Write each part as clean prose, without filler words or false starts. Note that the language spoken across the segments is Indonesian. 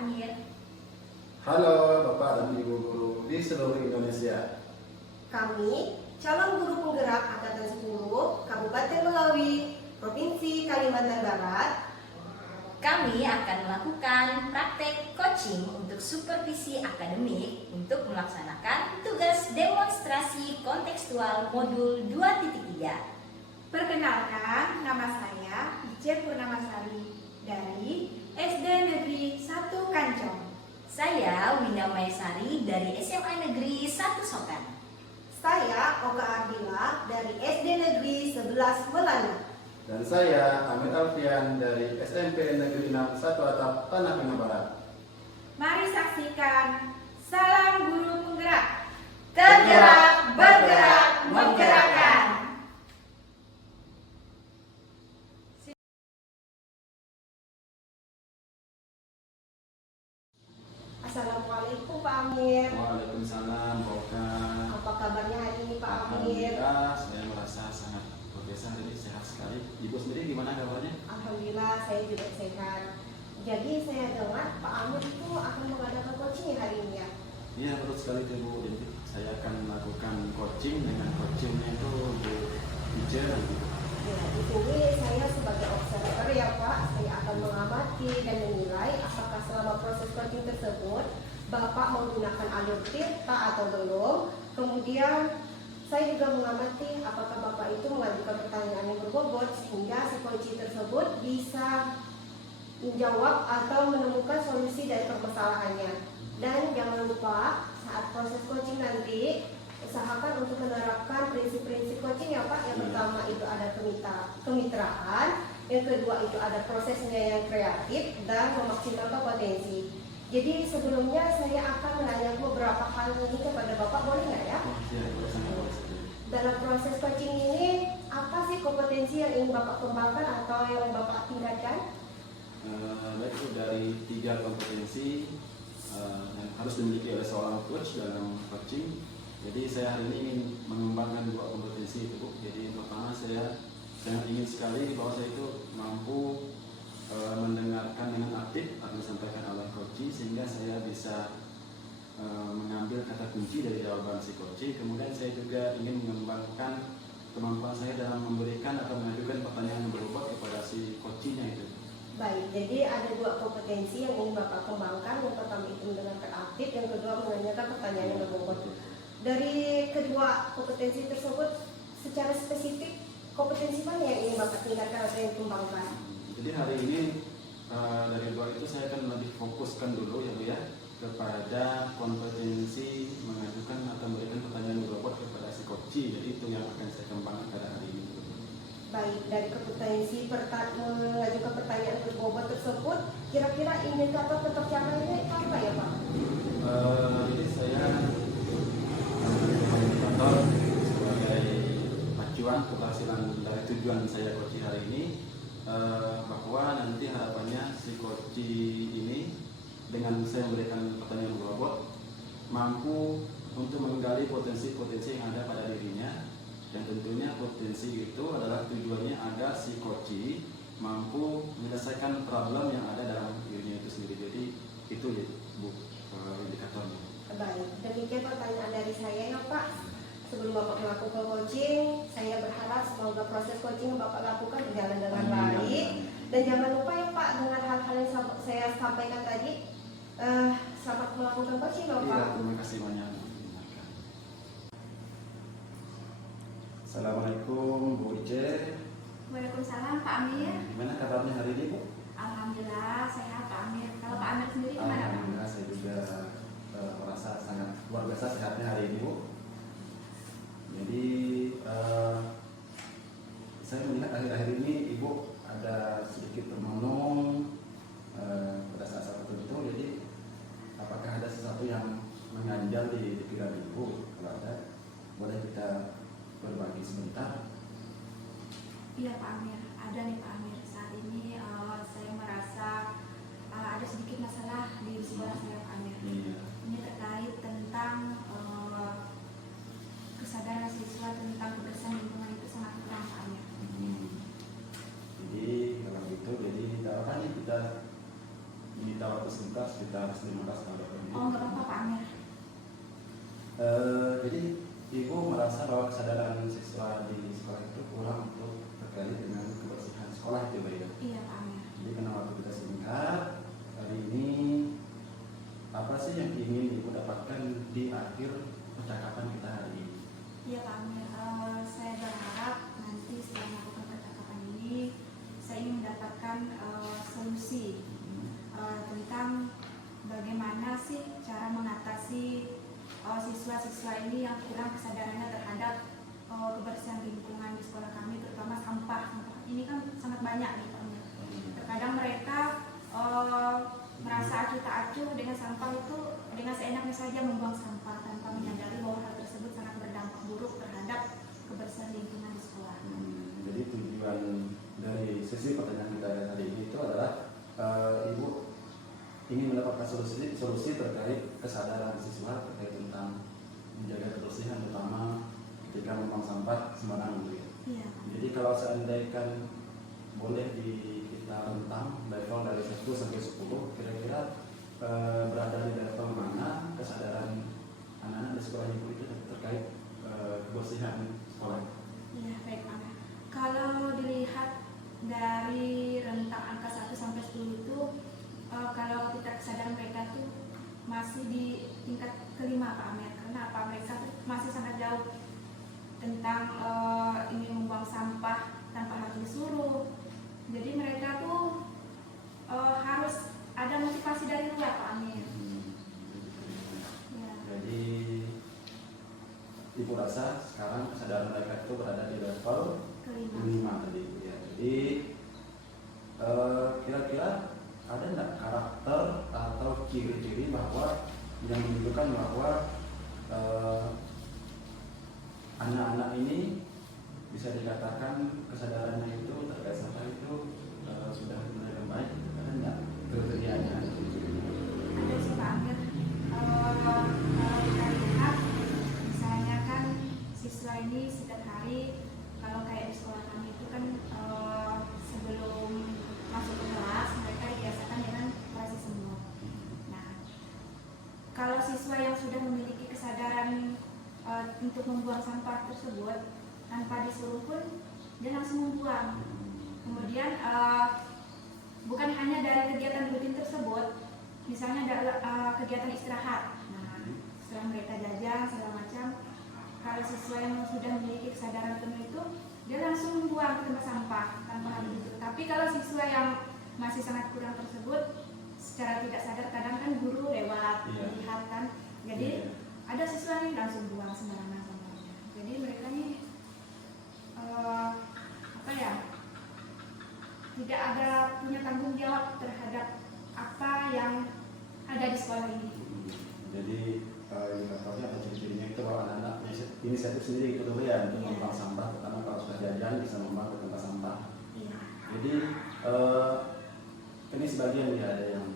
Amir. Halo Bapak dan Ibu guru di seluruh Indonesia. Kami, calon guru penggerak Angkatan 10 Kabupaten Melawi, Provinsi Kalimantan Barat. Kami akan melakukan praktek coaching untuk supervisi akademik untuk melaksanakan tugas demonstrasi kontekstual modul 2.3. Perkenalkan, nama saya Ice Purnamasari dari SD Negeri 1 Kancong. Saya Winda Maesari dari SMA Negeri 1 Sokan. Saya Oka Ardila dari SD Negeri 11 Melana. Dan saya Amit Alfian dari SMP Negeri 6 1 Atap Tanah Pinang Barat. Mari saksikan Salam Guru Penggerak. Tergerak, bergerak, menggerakkan. Assalamualaikum Pak Amir. Waalaikumsalam Pak Oka. Apa kabarnya hari ini Pak Amir? Alhamdulillah, saya merasa sangat berkesan jadi sehat sekali. Ibu sendiri gimana kabarnya? Alhamdulillah saya juga sehat. Jadi saya dengar Pak Amir itu akan mengadakan coaching hari ini ya? Iya betul sekali tuh Bu. Jadi saya akan melakukan coaching dengan coachingnya itu Bu Ica. Ya, di sini saya sebagai observer ya Pak, saya akan mengamati dan menilai apakah selama proses coaching tersebut Bapak menggunakan alur tirta atau belum. Kemudian saya juga mengamati apakah Bapak itu mengajukan pertanyaan yang berbobot sehingga si coaching tersebut bisa menjawab atau menemukan solusi dari permasalahannya. Dan jangan lupa saat proses coaching nanti usahakan untuk menerapkan prinsip-prinsip coaching ya Pak. Yang pertama itu ada kemitraan, yang kedua itu ada prosesnya yang kreatif dan memaksimalkan potensi. Jadi sebelumnya saya akan menanyakan beberapa hal ini kepada Bapak, boleh nggak ya? Iya, boleh sangat boleh sekali. Dalam proses coaching ini apa sih kompetensi yang ingin Bapak kembangkan atau yang Bapak tingkatkan? Baik, itu dari 3 kompetensi yang harus dimiliki oleh seorang coach dalam coaching. Jadi saya hari ini ingin mengembangkan 2 kompetensi itu Bu. Jadi yang pertama saya sangat ingin sekali bahwa saya itu mampu mendengarkan dengan aktif apa yang disampaikan oleh coaching sehingga saya bisa mengambil kata kunci dari jawaban si coaching. Kemudian saya juga ingin mengembangkan kemampuan saya dalam memberikan atau mengajukan pertanyaan yang berbobot kepada si coachingnya itu. Baik, jadi ada 2 kompetensi yang ingin Bapak kembangkan. Yang pertama itu mendengarkan aktif, yang kedua menanyakan pertanyaan yang berbobot. Dari kedua kompetensi tersebut, secara spesifik kompetensi mana yang ingin Bapak tingkatkan atau yang kembangkan? Jadi hari ini dari 2 itu saya akan lebih fokuskan dulu ya Bu ya kepada kompetensi mengajukan atau memberikan pertanyaan berbobot kepada si coaching. Jadi itu yang akan saya kembangkan pada hari ini. Baik, dari kompetensi mengajukan pertanyaan berbobot tersebut, kira-kira indikator pencapaiannya apa ya Pak? Jadi saya indikator sebagai acuan keberhasilan dari tujuan saya coaching hari ini, bahwa nanti harapannya si coaching ini dengan saya memberikan pertanyaan berbobot mampu untuk menggali potensi-potensi yang ada pada dirinya. Dan tentunya potensi itu adalah tujuannya agar si coaching mampu menyelesaikan problem yang ada dalam dirinya itu sendiri. Jadi itu ya Bu indikatornya. Baik, demikian pertanyaan dari saya ya Pak. Sebelum Bapak melakukan coaching, saya berharap semoga proses coaching yang Bapak lakukan berjalan dengan baik. Dan jangan lupa ya Pak, dengan hal-hal yang saya sampaikan tadi, selamat melakukan coaching ya Pak. Iya, terima kasih banyak. Assalamualaikum Bu Ice. Waalaikumsalam Pak Amir. Gimana kabarnya hari ini Bu? Alhamdulillah sehat Pak Amir. Kalau Pak Amir sendiri gimana Pak? Alhamdulillah saya juga merasa sangat luar biasa sehatnya hari ini Bu. Jadi saya melihat akhir-akhir ini Ibu ada sedikit termenung pada saat-saat tertentu. Jadi apakah ada sesuatu yang mengganjal di pikiran Ibu? Kalau ada, boleh kita berbagi sebentar. Iya Pak Amir, ada nih Pak Amir. Saat ini saya merasa ada sedikit masalah di sebelah saya Pak Amir. Iya. Ini terkait tentang menyita waktu sebentar sekitar 15 tahun. Oh, nggak apa-apa Pak Amir. Jadi ibu merasa bahwa kesadaran siswa di sekolah itu kurang untuk terkait dengan kebersihan sekolah itu, Mbak ya? Iya Pak Amir. Jadi karena waktu kita singkat, kali ini apa sih yang ingin ibu dapatkan di akhir percakapan kita hari ini? Iya Pak Amir, saya berharap nanti setelah melakukan percakapan ini saya ingin mendapatkan solusi tentang bagaimana sih cara mengatasi siswa-siswa ini yang kurang kesadarannya terhadap kebersihan lingkungan di sekolah kami, terutama sampah. Ini kan sangat banyak nih Pak Amir. Terkadang mereka merasa acuh tak acuh dengan sampah itu, dengan seenaknya saja membuang sampah tanpa menyadari bahwa hal tersebut sangat berdampak buruk terhadap kebersihan lingkungan di sekolah. Jadi tujuan dari sesi pertanyaan kita hari ini itu adalah ibu ingin mendapatkan solusi terkait kesadaran siswa terkait tentang menjaga kebersihan, terutama ketika membuang sampah sembarangan. Iya. Jadi kalau seandainya boleh kita rentang level dari 1 sampai 10, kira-kira berada di level mana kesadaran anak-anak di sekolah ibu itu terkait kebersihan sekolah? Iya, baik Pak Amir. Kalau dilihat dari rentang angka 1 sampai 10 itu, kalau kita kesadaran mereka tuh masih di tingkat kelima Pak Amir. Karena apa, mereka tuh masih sangat jauh tentang ini membuang sampah tanpa harus disuruh. Jadi mereka tuh harus ada motivasi dari luar Pak Amir. Ya. Jadi ibu rasa sekarang kesadaran mereka itu berada di level Kelima. 5 tadi ya. Jadi kira-kira ada nggak karakter atau ciri-ciri bahwa yang menunjukkan bahwa anak-anak ini bisa dikatakan kesadarannya itu terkait sampah itu sudah mulai baik? Ada nggak kriterianya? Ada sih Pak Amir. Kalau kita lihat, misalnya kan siswa ini setiap hari, kalau kayak di sekolah kami itu kan sebelum masuk ke kelas mereka dibiasakan dengan operasi semua. Nah, kalau siswa yang sudah memiliki kesadaran untuk membuang sampah tersebut tanpa disuruh pun dia langsung membuang. Kemudian bukan hanya dari kegiatan rutin tersebut, misalnya dari kegiatan istirahat. Nah, setelah mereka jajan segala macam, kalau siswa yang sudah memiliki kesadaran penuh itu dia langsung membuang ke tempat sampah tanpa harus disuruh. Tapi kalau siswa yang masih sangat kurang tersebut, secara tidak sadar kadang kan guru lewat melihat kan, jadi ada siswa yang langsung buang sembarangan sampahnya. Jadi mereka ini tidak ada punya tanggung jawab terhadap apa yang ada di sekolah ini. Jadi indikatornya atau ciri-cirinya itu bahwa anak-anak inisiatif sendiri ikut doyan untuk membuang sampah, terutama kalau sudah jajan bisa membuang ke tempat sampah. Iya. Jadi ini sebagian ya, ada yang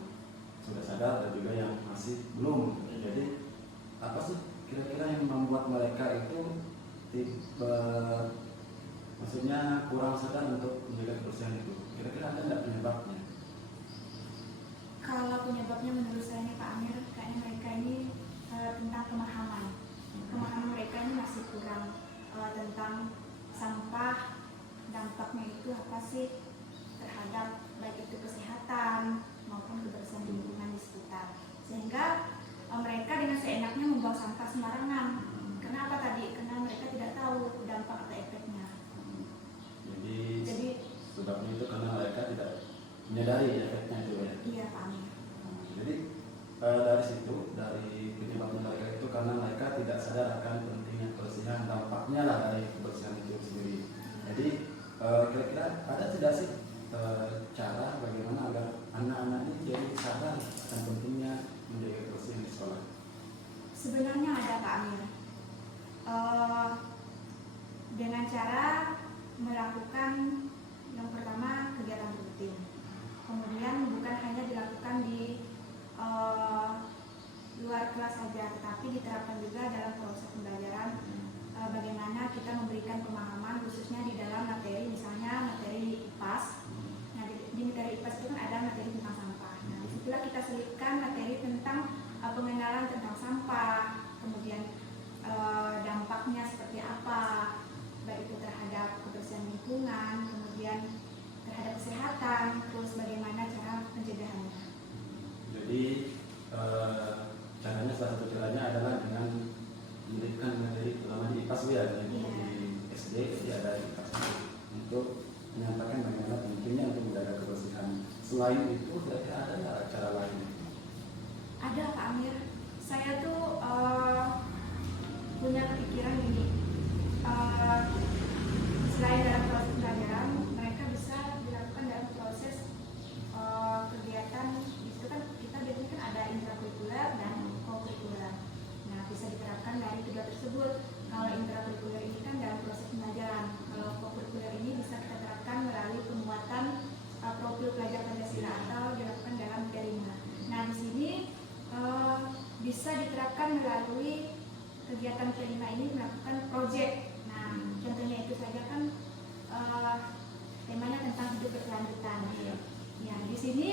sudah sadar dan juga yang masih belum. Jadi apa sih kira-kira yang membuat mereka itu maksudnya kurang sadar untuk menjaga kebersihan itu? Kira-kira ada nggak penyebabnya? Kalau penyebabnya menurut saya nih Pak Amir, kayaknya mereka ini tentang pemahaman mereka ini masih kurang tentang sampah, dampaknya itu apa sih terhadap baik itu kesehatan maupun kebersihan lingkungan di sekitar, sehingga mereka dengan seenaknya membuang sampah sembarangan. Kenapa tadi? Karena mereka tidak tahu dampak atau efeknya. Jadi sebabnya itu karena mereka tidak menyadari efeknya itu ya. Iya Pak Amir. Jadi dari situ, dari penyebabnya mereka itu karena mereka tidak sadar akan pentingnya kebersihan, dampaknya lah dari kebersihan itu sendiri. Jadi kira-kira ada tidak sih cara bagaimana agar anak-anak ini jadi sadar akan pentingnya menjaga kebersihan di sekolah? Sebenarnya ada Pak Amir. Dengan cara melakukan yang pertama kegiatan rutin. Kemudian bukan hanya dilakukan di luar kelas saja, tetapi diterapkan juga dalam proses pembelajaran bagaimana kita kesehatan, terus bagaimana cara pencegahannya. Jadi caranya, salah satu caranya adalah dengan mendirikan materi, terutama di IPAS ya, di SD, jadi ada IPAS untuk menyatakan bagaimana pentingnya untuk menjaga kebersihan. Selain itu, berarti ada nggak cara lain? Ada Pak Amir, saya tuh punya kepikiran gini, selain dalam proses pembelajaran, mereka bisa dilakukan dalam proses kegiatan. Itu kan kita biasanya kan ada intrakurikuler dan kokurikuler. Nah, bisa diterapkan dari kedua tersebut. Kalau intrakurikuler ini kan dalam proses pembelajaran, kalau kokurikuler ini bisa kita terapkan melalui pembuatan profil pelajar Pancasila atau dilakukan dalam P5. Nah, di sini bisa diterapkan melalui kegiatan P5 ini melakukan proyek. Nah, contohnya itu saja kan temanya tentang hidup berkelanjutan. Ya, di sini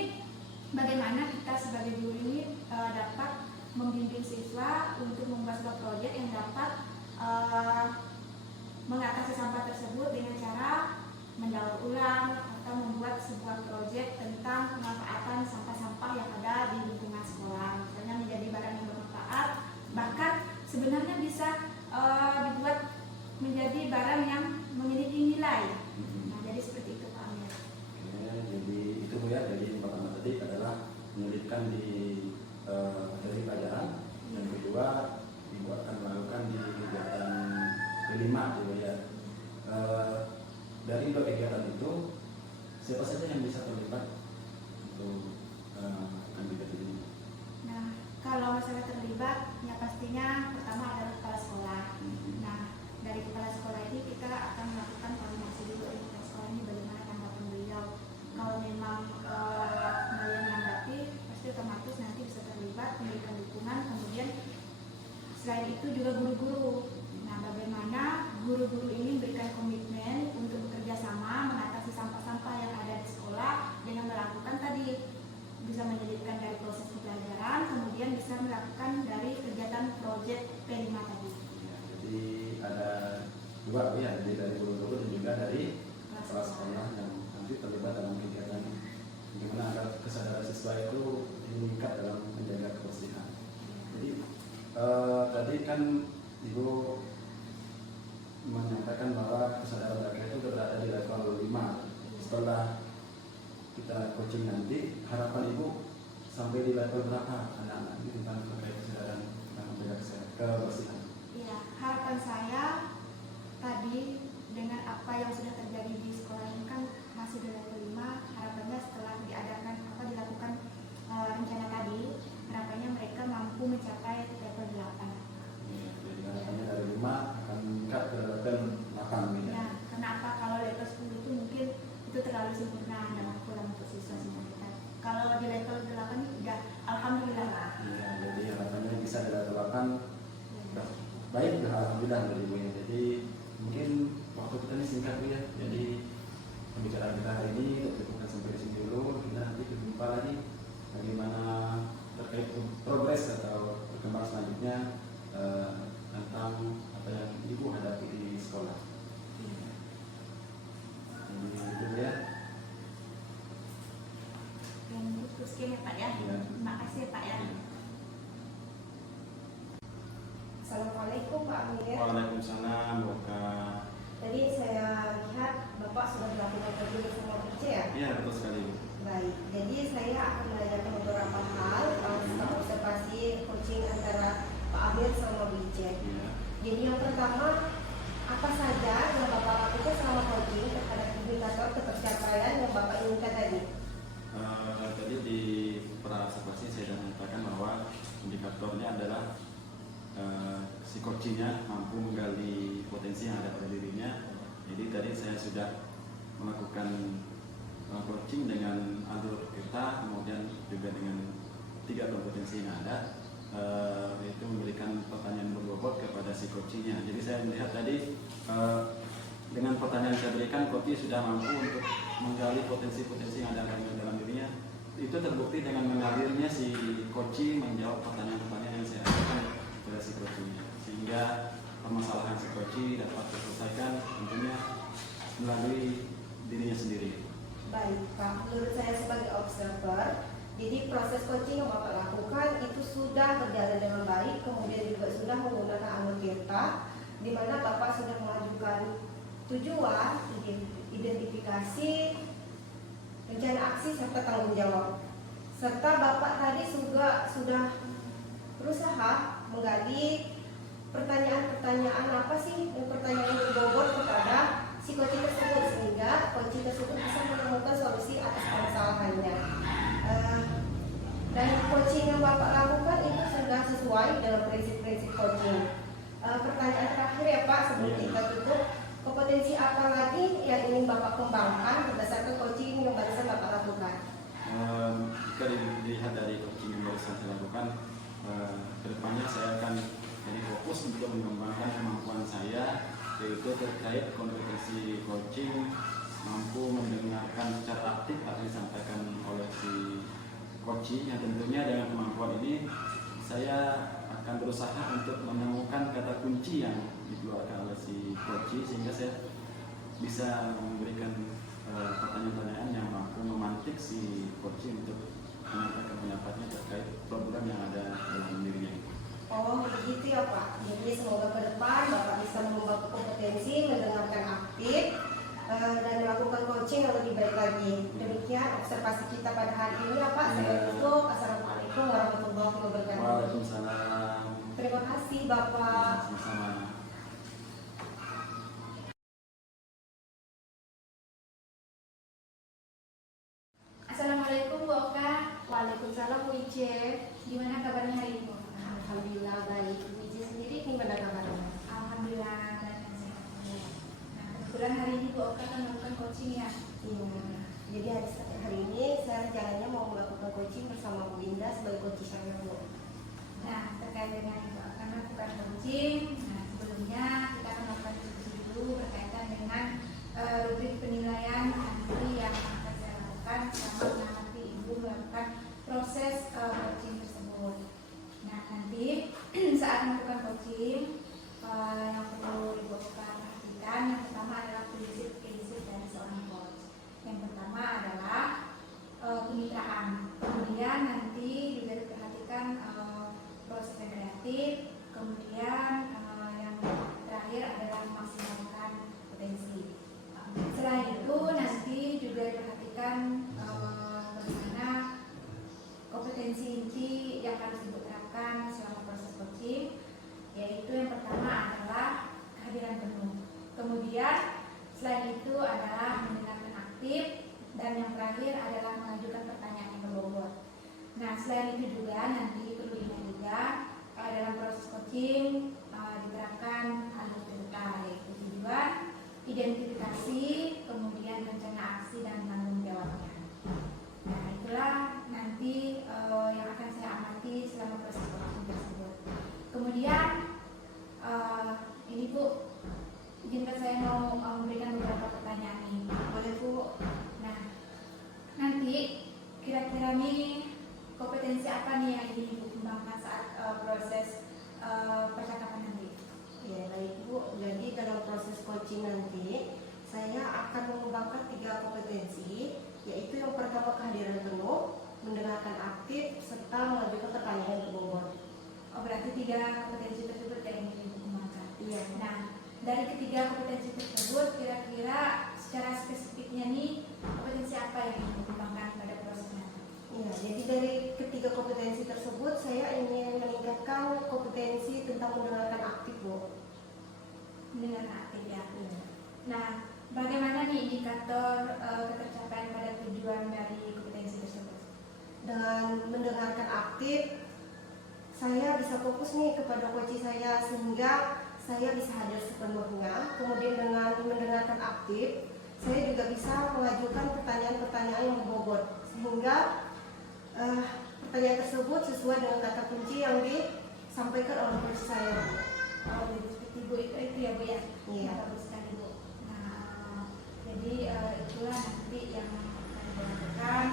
bagaimana kita sebagai guru ini dapat membimbing siswa untuk membuat sebuah proyek yang dapat mengatasi sampah tersebut dengan cara mendaur ulang atau membuat sebuah proyek tentang pemanfaatan sampah-sampah yang ada di lingkungan sekolah, misalnya menjadi barang yang bermanfaat, bahkan sebenarnya bisa dibuat menjadi barang yang memiliki nilai. Nah, jadi seperti itu Pak Amir. Oke, jadi itu Bu ya. Jadi yang pertama tadi adalah menyelipkan di materi pelajaran, yang kedua dibuatkan melakukan di kegiatan kelima gitu ya. Dari dua kegiatan itu siapa saja yang bisa terlibat untuk kandidat ini? Nah, kalau masalah terlibat, ya pastinya pertama adalah kepala sekolah. Nah, dari kepala sekolah ini kita akan melakukan koordinasi dulu dengan kepala sekolah ini bagaimana tanggapan beliau. Kalau memang beliau menanggapi, pasti otomatis nanti bisa terlibat memberikan dukungan. Kemudian selain itu juga guru-guru. Nah, bagaimana guru-guru ini memberikan komitmen untuk bekerja sama mengatasi sampah-sampah yang ada di sekolah dengan melakukan tadi bisa menyelipkan dari proses pembelajaran, kemudian bisa melakukan dari kegiatan proyek P5 tadi. Ya, jadi ada dua ya, jadi dari guru-guru dan juga dari kepala sekolah yang nanti terlibat dalam kegiatan bagaimana agar kesadaran siswa itu meningkat dalam menjaga kebersihan. Jadi tadi kan Ibu menyatakan bahwa kesadaran mereka itu berada di level 5. Setelah kita coaching nanti, harapan Ibu sampai di level berapa anak-anak ini tentang terkait kesadaran tentang menjaga kebersihan? Iya, harapan saya tadi dengan apa yang sudah terjadi di sekolah ini kan masih di level 5, harapannya setelah dilakukan rencana tadi, harapannya mereka mampu mencapai level 8. Ya, jadi harapannya dari 5 akan meningkat ke level 8 gitu. Ya, kenapa kalau level 10 itu mungkin itu terlalu sempurna dan kurang untuk siswa kita. Kalau di level 8 udah alhamdulillah lah. Ya, jadi harapannya bisa di level 8. Udah baik, udah alhamdulillah dari Ibu ya. Jadi mungkin waktu kita ini singkat Bu ya. Jadi pembicaraan kita hari ini bukan sampai di sini dulu. Kita nanti berjumpa lagi bagaimana terkait progres atau perkembangan selanjutnya tentang apa yang Ibu hadapi di sekolah. Jadi itu ya. Dan itu sekian ya Pak ya. Ya. Terima kasih ya Pak ya. Assalamualaikum Pak Amir. Waalaikumsalam, Boka. Tadi saya lihat Bapak sudah melakukan kerja bersama BC ya? Iya, betul sekali. Baik, jadi saya akan menanyakan beberapa hal tentang observasi coaching antara Pak Amir sama BC. Iya. Jadi yang pertama, apa saja yang Bapak lakukan selama coaching terhadap indikator ketercapaian yang Bapak inginkan tadi? Tadi di praobservasi saya sudah menyatakan bahwa indikatornya adalah si coachingnya mampu menggali potensi yang ada pada dirinya. Jadi tadi saya sudah melakukan coaching dengan alur kita, kemudian juga dengan 3 kompetensi yang ada, yaitu memberikan pertanyaan berbobot kepada si coachingnya. Jadi saya melihat tadi dengan pertanyaan yang saya berikan, coaching sudah mampu untuk menggali potensi-potensi yang ada dalam dirinya. Itu terbukti dengan mengalirnya si coaching menjawab pertanyaan-pertanyaan yang saya ajukan kepada si coachingnya, sehingga permasalahan si coaching dapat diselesaikan tentunya melalui dirinya sendiri. Baik Pak, menurut saya sebagai observer, jadi proses coaching yang Bapak lakukan itu sudah berjalan dengan baik, kemudian juga sudah menggunakan alur tirta, di mana Bapak sudah mengajukan tujuan, identifikasi, rencana aksi serta tanggung jawab. Serta Bapak tadi juga sudah berusaha menggali pertanyaan-pertanyaan apa sih dan pertanyaan yang berbobot kepada si coaching tersebut, sehingga coaching tersebut bisa menemukan solusi atas permasalahannya. Dan coaching yang Bapak lakukan itu sudah sesuai dengan prinsip-prinsip coaching. Pertanyaan terakhir ya Pak, sebelum kita tutup, kompetensi apa lagi yang ingin Bapak kembangkan berdasarkan coaching yang barusan Bapak lakukan? Jika dilihat dari coaching yang barusan saya lakukan, kedepannya saya akan jadi fokus untuk mengembangkan kemampuan saya, yaitu terkait kompetensi coaching, mampu mendengarkan secara aktif apa yang disampaikan oleh si coaching, yang tentunya dengan kemampuan ini saya akan berusaha untuk menemukan kata kunci yang dikeluarkan oleh si coaching, sehingga saya bisa memberikan pertanyaan-pertanyaan yang mampu memantik si coaching untuk menyampaikan pendapatnya terkait program yang ada dalam dirinya. Oh begitu ya Pak. Jadi semoga ke depan Bapak bisa mengembangkan kompetensi, mendengarkan aktif, dan melakukan coaching yang lebih baik lagi. Demikian observasi kita pada hari ini ya Pak. Saya tutup. Assalamualaikum warahmatullahi wabarakatuh. Waalaikumsalam. Terima kasih Bapak. Sama-sama. Assalamualaikum Bu Oka. Waalaikumsalam Bu Ice. Gimana kabarnya hari ini Bu? Alhamdulillah baik. Bu Ice sendiri gimana kabarnya? Alhamdulillah dan sehat. Nah, kebetulan hari ini Bu Oka kan melakukan coaching ya. Iya. Jadi hari ini saya rencananya mau melakukan coaching bersama Bu Indah sebagai coach saya Bu. Nah, terkait dengan Bu Oka melakukan coaching, nah sebelumnya kita akan melakukan diskusi dulu berkaitan dengan rubrik penilaian nanti yang akan saya lakukan selama nanti Ibu melakukan proses coaching tersebut. Nah, nanti saat melakukan coaching yang perlu Ibu Oka perhatikan, yang pertama adalah prinsip-prinsip dari seorang coach. Yang pertama adalah kemitraan. Kemudian nanti juga diperhatikan proses yang kreatif. Kemudian yang terakhir adalah memaksimalkan potensi. Selain itu nanti juga diperhatikan bagaimana kompetensi inti yang harus diterapkan selama proses coaching, yaitu yang pertama adalah kehadiran penuh. Kemudian selain itu adalah mendengarkan aktif, dan yang terakhir adalah mengajukan pertanyaan yang berbobot. Nah, selain itu juga nanti perlu diingat juga dalam proses coaching diterapkan alur tirta, yaitu tujuan, identifikasi, kemudian rencana aksi dan tanggung jawabnya. Nah, itulah nanti yang akan saya amati selama proses coaching tersebut. Kemudian ini Bu, izinkan saya mau memberikan beberapa pertanyaan nih. Boleh Bu? Nah, nanti kira-kira nih kompetensi apa nih yang ingin Ibu kembangkan saat proses percakapan nanti? Ya baik Bu, jadi dalam proses coaching nanti saya akan mengembangkan 3 kompetensi, yaitu yang pertama kehadiran penuh, mendengarkan aktif, serta mengajukan pertanyaan yang berbobot. Oh, berarti 3 kompetensi tersebut yang ingin Ibu kembangkan. Iya. Nah, dari ketiga kompetensi tersebut, kira-kira secara spesifiknya nih kompetensi apa yang ingin Ibu kembangkan pada proses nanti? Iya, jadi dari ketiga kompetensi tersebut saya ingin meningkatkan kompetensi tentang mendengarkan aktif Bu. Mendengarkan aktif ya. Nah, bagaimana nih indikator ketercapaian pada tujuan dari kompetensi tersebut? Dengan mendengarkan aktif, saya bisa fokus nih kepada coach saya sehingga saya bisa hadir sepenuhnya. Kemudian dengan mendengarkan aktif, saya juga bisa mengajukan pertanyaan-pertanyaan yang berbobot sehingga pertanyaan tersebut sesuai dengan kata kunci yang disampaikan oleh coach saya. Oh, jadi seperti Bu itu ya Bu ya? Iya. Bagus sekali Bu. Nah, jadi itulah nanti yang akan dilakukan.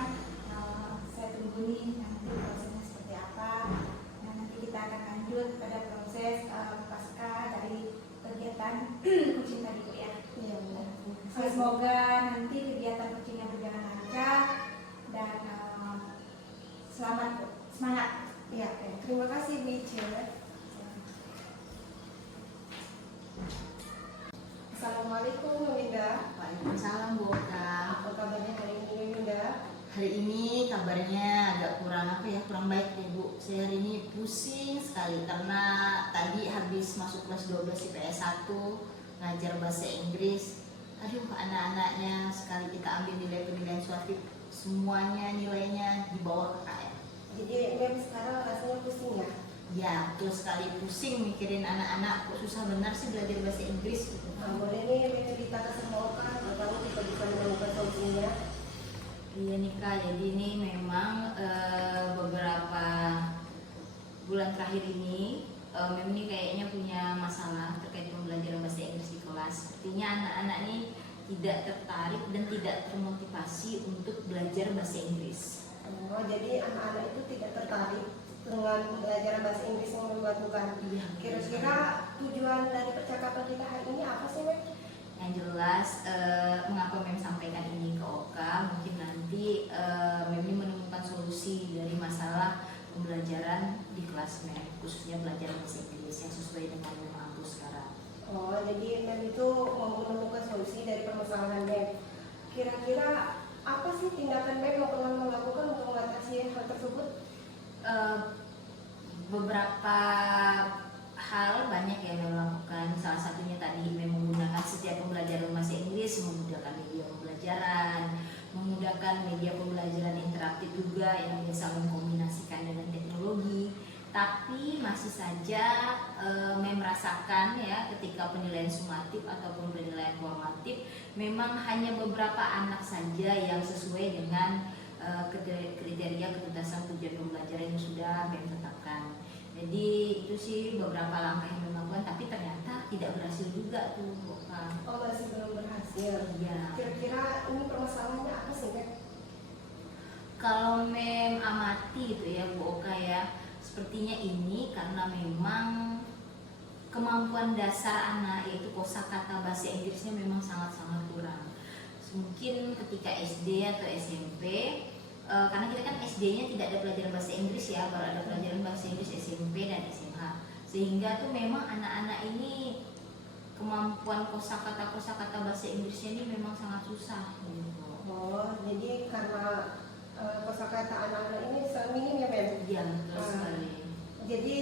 Saya tunggu nih nanti prosesnya seperti apa. Nah, nanti kita akan lanjut pada proses pasca dari kegiatan coaching tadi Bu ya. Iya. Semoga nanti kegiatan coachingnya berjalan lancar. Hari ini kabarnya agak kurang baik ya Bu. Saya hari ini pusing sekali karena tadi habis masuk kelas 12 IPS 1 ngajar bahasa Inggris. Aduh, anak-anaknya sekali kita ambil nilai penilaian suatif semuanya nilainya di bawah KKM. Jadi Mem sekarang rasanya pusing ya? Ya, betul sekali, pusing mikirin anak-anak kok susah benar sih belajar bahasa Inggris gitu. Nah, boleh nih Mem ceritakan sama Oka, kalau kita bisa menemukan solusinya. Iya nih Kak, jadi ini memang beberapa bulan terakhir ini Mem ini kayaknya punya masalah terkait pembelajaran bahasa Inggris di kelas. Sepertinya anak-anak ini tidak tertarik dan tidak termotivasi untuk belajar bahasa Inggris. Oh, jadi anak-anak itu tidak tertarik dengan pembelajaran bahasa Inggris yang Mem lakukan. Iya. Kira-kira tujuan dari percakapan kita hari ini apa sih Mem? Yang jelas mengapa Mem sampaikan ini ke Oka, mungkin nanti Mem ini menemukan solusi dari masalah pembelajaran di kelas Mem, khususnya belajar bahasa Inggris yang sesuai dengan Mem aku sekarang. Oh, jadi Mem itu mau menemukan solusi dari permasalahan Mem. Kira-kira apa sih tindakan Mem yang pernah melakukan untuk mengatasi hal tersebut? Beberapa hal banyak yang Mem lakukan. Salah satunya tadi Mem menggunakan setiap pembelajaran bahasa Inggris, memudahkan media pembelajaran, memudahkan media pembelajaran interaktif juga yang bisa mengkombinasikan dengan teknologi. Tapi masih saja Mem merasakan ya ketika penilaian sumatif ataupun penilaian formatif memang hanya beberapa anak saja yang sesuai dengan kriteria ketuntasan tujuan pembelajaran yang sudah Mem tetapkan. Jadi itu sih beberapa langkah yang Mem lakukan, tapi ternyata tidak berhasil juga tuh Kak. Oh, masih belum berhasil. Iya. Kira-kira ini permasalahannya apa sih Mem? Kalau Mem amati itu ya Bu Oka ya, sepertinya ini karena memang kemampuan dasar anak yaitu kosakata bahasa Inggrisnya memang sangat-sangat kurang. Mungkin ketika SD atau SMP, karena kita kan SD-nya tidak ada pelajaran bahasa Inggris ya, baru ada pelajaran bahasa Inggris SMP dan SMA, sehingga tuh memang anak-anak ini kemampuan kosakata bahasa Inggrisnya ini memang sangat susah gitu. Oh, jadi karena kosakata anak-anak ini sangat minim ya Mem? Iya, betul sekali. Jadi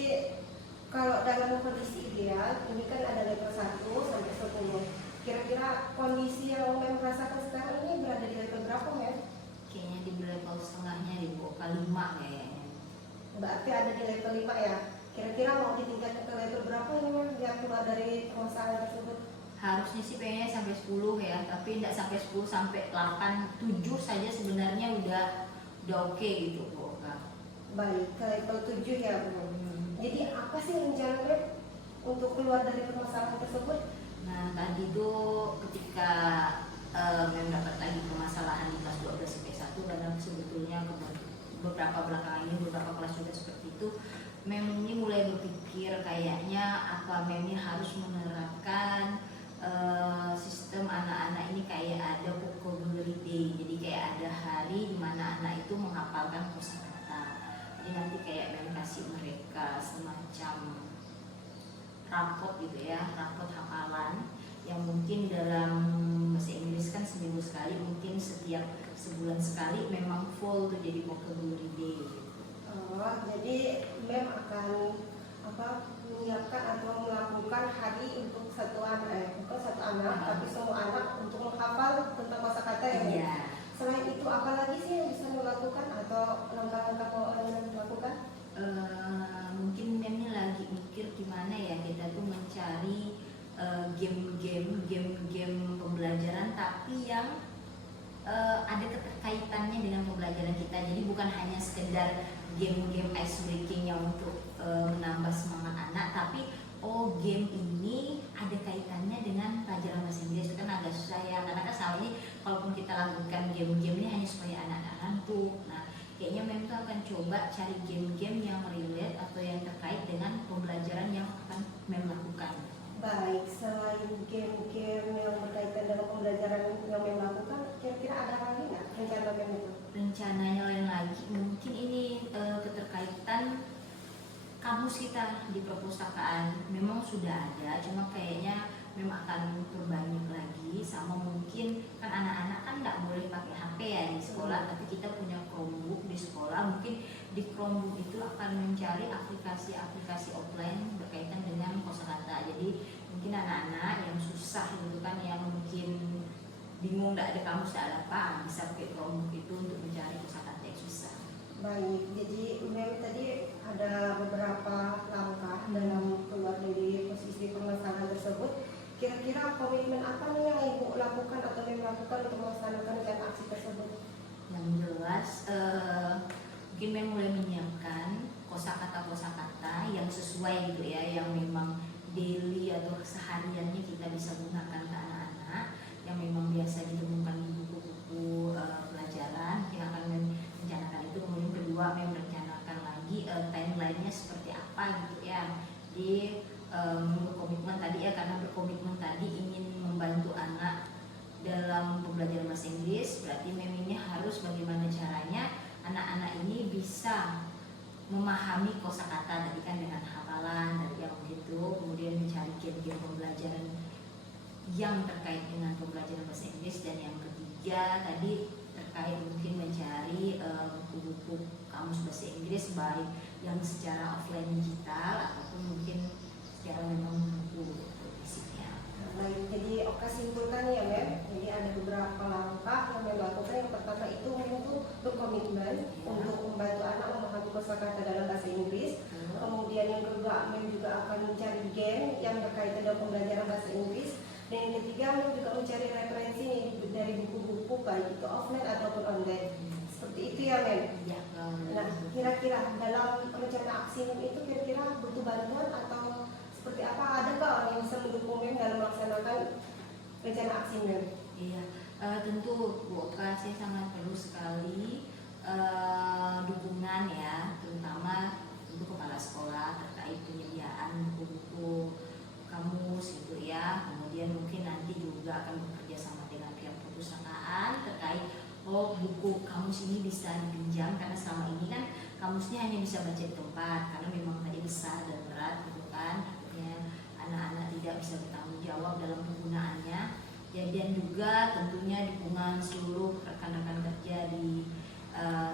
kalau dalam kondisi ideal, ini kan ada level 1 sampai 10. Kira-kira kondisi yang Mem rasakan sekarang ini berada di level berapa Mem? Kayaknya di level setengahnya di bawah 5 kayaknya. Berarti ada di level 5 ya? Kira-kira mau ditingkatkan ke level berapa ini Mem biar keluar dari permasalahan tersebut? Harusnya sih pengennya sampai 10 ya, tapi tidak sampai 10, sampai 8, 7 saja sebenarnya udah oke gitu Bu Oka. Baik, ke level 7 ya Bu. Jadi apa sih rencana Mem untuk keluar dari permasalahan tersebut? Nah tadi tuh ketika Mem dapat lagi permasalahan di kelas 12 IPS 1, karena sebetulnya beberapa belakangan ini beberapa kelas juga seperti itu, Mem ini mulai berpikir kayaknya apa Mem ini harus menerapkan sistem anak-anak ini kayak ada vocabulary day. Jadi kayak ada hari di mana anak itu menghafalkan kosakata. Jadi nanti kayak Mem kasih mereka semacam rapot gitu ya, rapot hafalan yang mungkin dalam bahasa Inggris kan seminggu sekali, mungkin setiap sebulan sekali memang full tuh jadi vocabulary day gitu. Oh, jadi Mem akan menyiapkan atau melakukan hari untuk satu anak, bukan satu anak, tapi semua anak untuk menghafal tentang kosakata ya. Iya. Selain itu apa lagi sih yang bisa dilakukan atau langkah-langkah yang dilakukan? Mungkin Mem ini lagi mikir gimana ya kita tuh mencari game-game pembelajaran tapi yang ada keterkaitannya dengan pembelajaran kita. Jadi bukan hanya sekedar game-game ice breaking yang untuk menambah semangat anak, tapi game ini ada kaitannya dengan pelajaran bahasa Inggris. Itu kan agak susah ya, karena kan selama ini kalaupun kita lakukan game-game ini hanya supaya anak-anak ngantuk. Nah kayaknya Mem tuh akan coba cari game-game yang relate atau yang terkait dengan pembelajaran yang akan Mem lakukan. Baik, selain game-game yang berkaitan dengan pembelajaran yang Mem lakukan, kira-kira ada lagi nggak rencana Mem itu? Rencananya lain lagi, mungkin ini keterkaitan kamus kita di perpustakaan memang sudah ada, cuma kayaknya memang akan perbanyak lagi, sama mungkin kan anak-anak kan nggak boleh pakai HP ya di sekolah, sekolah, tapi kita punya Chromebook di sekolah. Mungkin di Chromebook itu akan mencari aplikasi-aplikasi offline berkaitan dengan kosakata. Jadi mungkin anak-anak yang susah gitu kan, yang mungkin bingung, tidak ada kamus, tidak ada apa, bisa pakai Chromebook itu untuk mencari kosakata yang susah. Baik, jadi Mem tadi ada beberapa langkah dalam keluar dari posisi permasalahan tersebut. Kira-kira komitmen apa nih yang Ibu lakukan atau Mem lakukan untuk melaksanakan rencana aksi tersebut? Yang jelas mungkin memang mulai menyiapkan kosakata-kosakata yang sesuai gitu ya, yang memang daily atau sehariannya kita bisa gunakan ke anak-anak, yang memang biasa ditemukan di buku-buku pelajaran. Mungkin akan merencanakan itu. Kemudian kedua, merencanakan lagi timelinenya seperti apa gitu ya. Di berkomitmen tadi ya, karena berkomitmen tadi ingin membantu anak dalam pembelajaran bahasa Inggris, berarti memangnya harus bagaimana caranya anak-anak ini bisa memahami kosakata tadi kan dengan hafalan tadi yang begitu, kemudian mencari game-game pembelajaran yang terkait dengan pembelajaran bahasa Inggris, dan yang ketiga tadi terkait mungkin mencari buku-buku kamus bahasa Inggris baik yang secara offline digital ataupun mungkin secara memang buku fisiknya. Baik, jadi oke simpulkan ya Mem. Jadi ada beberapa langkah yang Mem lakukan. Yang pertama itu Mem itu berkomitmen untuk membantu anak memahami kosakata dalam bahasa Inggris. Kemudian yang kedua, Mem juga akan mencari game yang berkaitan dengan pembelajaran bahasa Inggris. Dan yang ketiga, Mem juga mencari referensi nih dari buku-buku baik itu offline ataupun online. Seperti itu ya Mem. Ya, Nah, kira-kira dalam rencana aksi Mem itu kira-kira butuh bantuan atau seperti apa? Adakah orang yang bisa mendukung Mem dalam melaksanakan rencana aksi Mem? iya, tentu Bu Oka, saya sangat perlu sekali dukungan ya, terutama untuk kepala sekolah terkait penyediaan buku-buku kamus gitu ya. Kemudian mungkin nanti juga akan bekerja sama dengan pihak perpustakaan terkait buku kamus ini bisa dipinjam, karena selama ini kan kamusnya hanya bisa baca di tempat karena memang tadi besar dan berat gitu kan, akhirnya anak-anak tidak bisa bertanggung jawab dalam penggunaannya ya. Dan juga tentunya dukungan seluruh rekan-rekan kerja di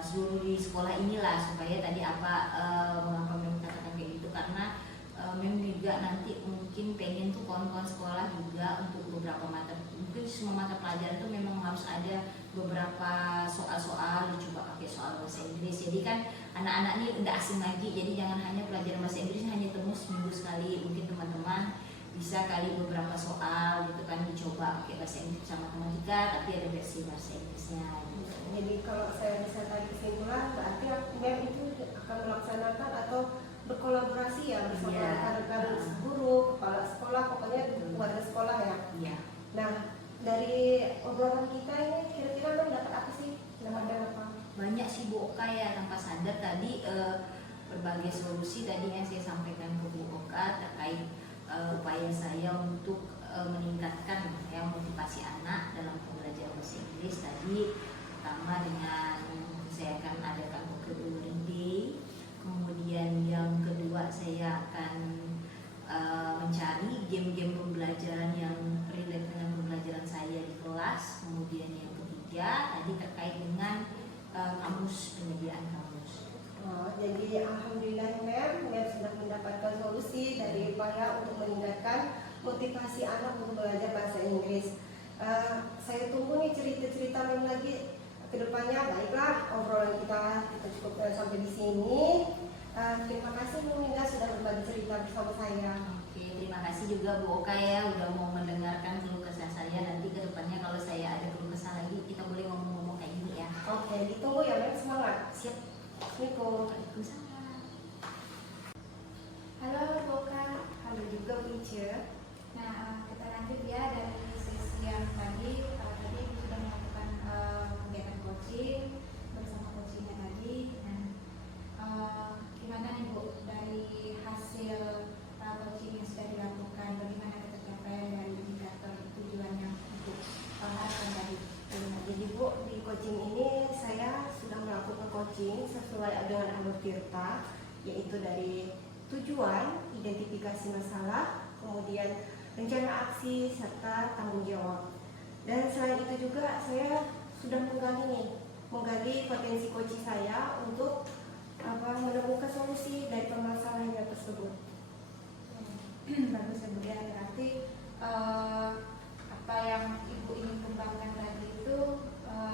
seluruh di sekolah inilah, supaya tadi mengapa memang katakan kayak gitu, karena memang juga nanti mungkin pengen tuh kawan-kawan sekolah juga untuk beberapa mata, mungkin semua mata pelajaran itu memang harus ada beberapa soal-soal dicoba pakai soal bahasa Inggris. Jadi kan anak-anak ini udah asing lagi, jadi jangan hanya pelajaran bahasa Inggris hanya temu seminggu sekali. Mungkin teman-teman bisa kali beberapa soal gitu kan dicoba pakai bahasa Inggris sama matematika, tapi ada versi bahasa Inggrisnya gitu. Jadi kalau saya bisa tarik kesimpulan, berarti Mem itu akan melaksanakan atau berkolaborasi ya bersama Iya. rekan-rekan guru, kepala sekolah, pokoknya warga sekolah ya. Iya. Nah, dari obrolan kita ini kira-kira Mem dapat apa sih? Dapat apa? Banyak sih Bu Oka ya, tanpa sadar tadi berbagai solusi tadi yang saya sampaikan ke Bu Oka terkait upaya saya untuk meningkatkan ya motivasi anak dalam pembelajaran bahasa Inggris tadi, pertama dengan saya akan adakan vocabulary day, kemudian yang kedua saya akan mencari game-game pembelajaran yang relate dengan pembelajaran saya di kelas, kemudian yang ketiga tadi terkait dengan kamus, penyediaan kamus. Jadi alhamdulillah Mem sudah mendapatkan solusi dari upaya untuk meningkatkan motivasi anak untuk belajar bahasa Inggris. Saya tunggu nih cerita-cerita Mem lagi ke depannya. Baiklah, obrolan kita cukupkan sampai di sini. Terima kasih Bu Minda sudah berbagi cerita bersama saya. Oke, terima kasih juga Bu Oka ya udah mau mendengarkan keluh kesah saya. Nanti ke depannya kalau saya ada keluh kesah lagi kita boleh ngomong-ngomong kayak gini ya. Oke, ditunggu ya Mem, semangat. Siap. Assalamualaikum. Waalaikumsalam. Halo Boka. Halo juga Bu Ica. Nah, kita lanjut ya dari sesi yang tadi. Tadi sudah melakukan kegiatan coaching bersama coachingnya tadi. Nah, gimana nih Bu dari hasil coaching yang sudah dilakukan? Bagaimana tercapaian dari indikator tujuannya untuk harapan tadi? Nah, jadi Bu, di coaching ini saya sudah melakukan coaching sesuai dengan alur Tirta, yaitu dari tujuan, identifikasi masalah, kemudian rencana aksi, serta tanggung jawab. Dan selain itu juga saya sudah menggali memberi potensi coaching saya untuk menemukan solusi dari permasalahannya tersebut. Bagus ya Bu ya, berarti apa yang Ibu ingin kembangkan tadi itu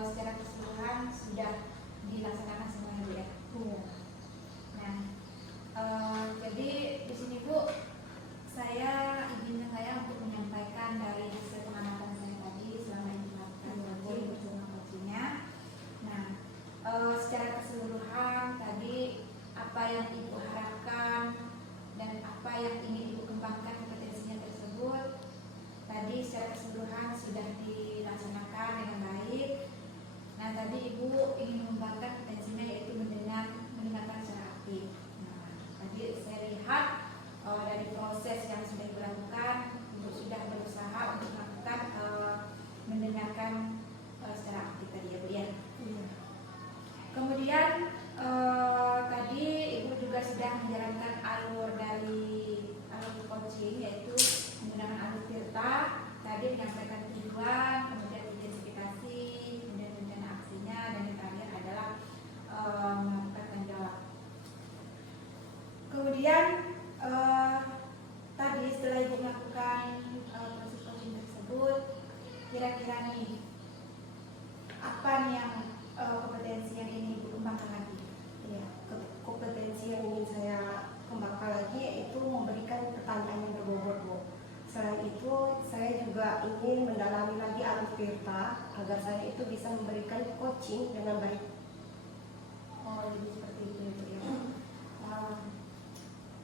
secara keseluruhan sudah dilaksanakan semuanya Bu ya. Iya. Nah, jadi di sini Bu, saya izinkan saya untuk menyampaikan dari hasil pengamatan saya tadi selama ini melakukan coaching bersama coachingnya. Nah, secara keseluruhan tadi apa yang Ibu harapkan dan apa yang ingin Ibu kembangkan kompetensinya tersebut tadi secara keseluruhan sudah dilaksanakan dengan baik. Nah, tadi Ibu ingin mengembangkan kompetensinya yaitu mendengarkan secara aktif. Nah, tadi saya lihat dari proses yang sudah Ibu lakukan, Ibu sudah berusaha untuk melakukan mendengarkan secara aktif tadi ya Bu ya. Iya. Kemudian tadi Ibu juga sudah menjalankan alur coaching yaitu menggunakan alur Tirta. Tadi menyampaikan tujuan, kemudian identifikasi, kemudian rencana aksinya, dan yang terakhir adalah melakukan tanggung jawab. Kemudian tadi setelah Ibu melakukan proses coaching tersebut, kira-kira nih apa nih yang kompetensi yang ingin Ibu kembangkan lagi? Iya, kompetensi yang ingin saya kembangkan lagi yaitu memberikan pertanyaan yang berbobot, Bu. Selain itu, saya juga ingin mendalami lagi alur Tirta agar saya itu bisa memberikan coaching dengan baik. Oh, jadi seperti itu ya Bu ya.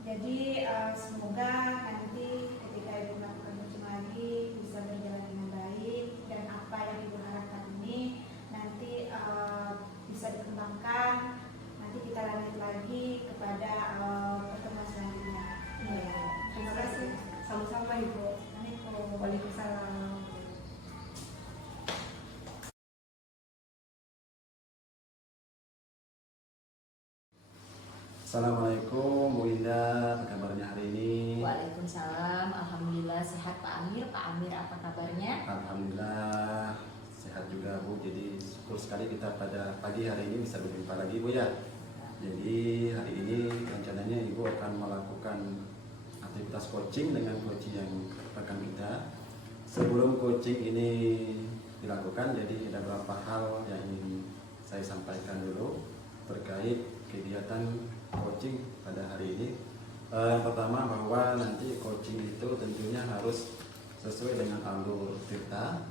Jadi semoga nanti ketika Ibu melakukan coaching lagi bisa berjalan dengan baik dan apa yang Ibu harapkan ini nanti bisa dikembangkan. Nanti kita lanjut lagi kepada pertemuan selanjutnya. Iya. Terima kasih. Sama-sama, Ibu. Assalamualaikum. Waalaikumsalam. Assalamualaikum Bu Indah, apa kabarnya hari ini? Waalaikumsalam, alhamdulillah sehat Pak Amir. Pak Amir apa kabarnya? Alhamdulillah sehat juga Bu. Jadi syukur sekali kita pada pagi hari ini bisa berjumpa lagi Bu ya. Jadi hari ini rencananya Ibu akan melakukan aktivitas coaching dengan coaching yang rekan kita. Sebelum coaching ini dilakukan, jadi ada beberapa hal yang ingin saya sampaikan dulu terkait kegiatan coaching pada hari ini. Yang pertama bahwa nanti coaching itu tentunya harus sesuai dengan alur Tirta.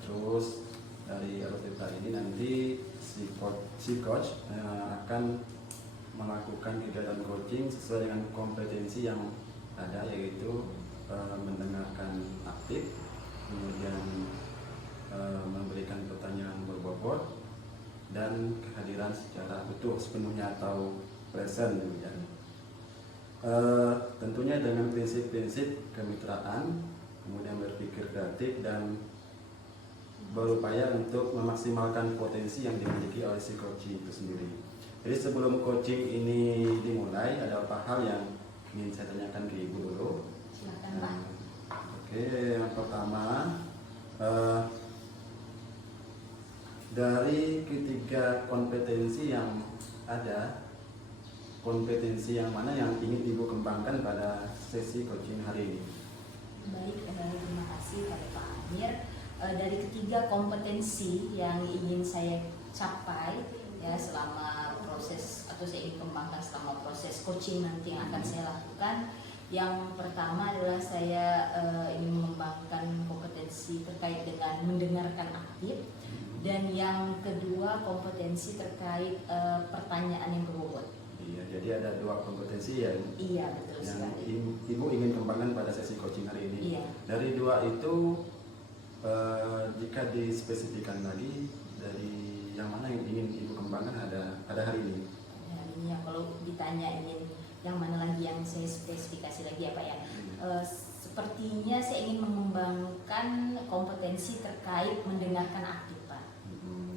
Terus dari alur Tirta ini nanti si coach akan melakukan kegiatan coaching sesuai dengan kompetensi yang ada, yaitu mendengarkan aktif, kemudian memberikan pertanyaan berbobot, dan kehadiran secara utuh sepenuhnya atau present ya. Tentunya dengan prinsip-prinsip kemitraan, kemudian berpikir kreatif dan berupaya untuk memaksimalkan potensi yang dimiliki oleh si coaching itu sendiri. Jadi sebelum coaching ini dimulai, ada beberapa hal yang ingin saya tanyakan ke Ibu dulu. Silakan Pak. Oke, yang pertama dari ketiga kompetensi yang ada, kompetensi yang mana yang ingin Ibu kembangkan pada sesi coaching hari ini? Baik, terima kasih pada Pak Amir. Dari ketiga kompetensi yang ingin saya capai ya selama proses atau saya ingin kembangkan selama proses coaching nanti yang akan saya lakukan, yang pertama adalah saya ingin mengembangkan kompetensi terkait dengan mendengarkan aktif, dan yang kedua kompetensi terkait pertanyaan yang berbobot. Iya, jadi ada dua kompetensi yang Iya, betul sekali. Ibu ingin kembangkan pada sesi coaching hari ini. Iya. Dari dua itu, jika dispesifikan lagi, dari yang mana yang ingin Ibu kembangkan ada pada hari ini? Hari ini ya, kalau ditanya ingin yang mana lagi yang saya spesifikasi lagi apa ya? Sepertinya saya ingin mengembangkan kompetensi terkait mendengarkan aktif, Pak.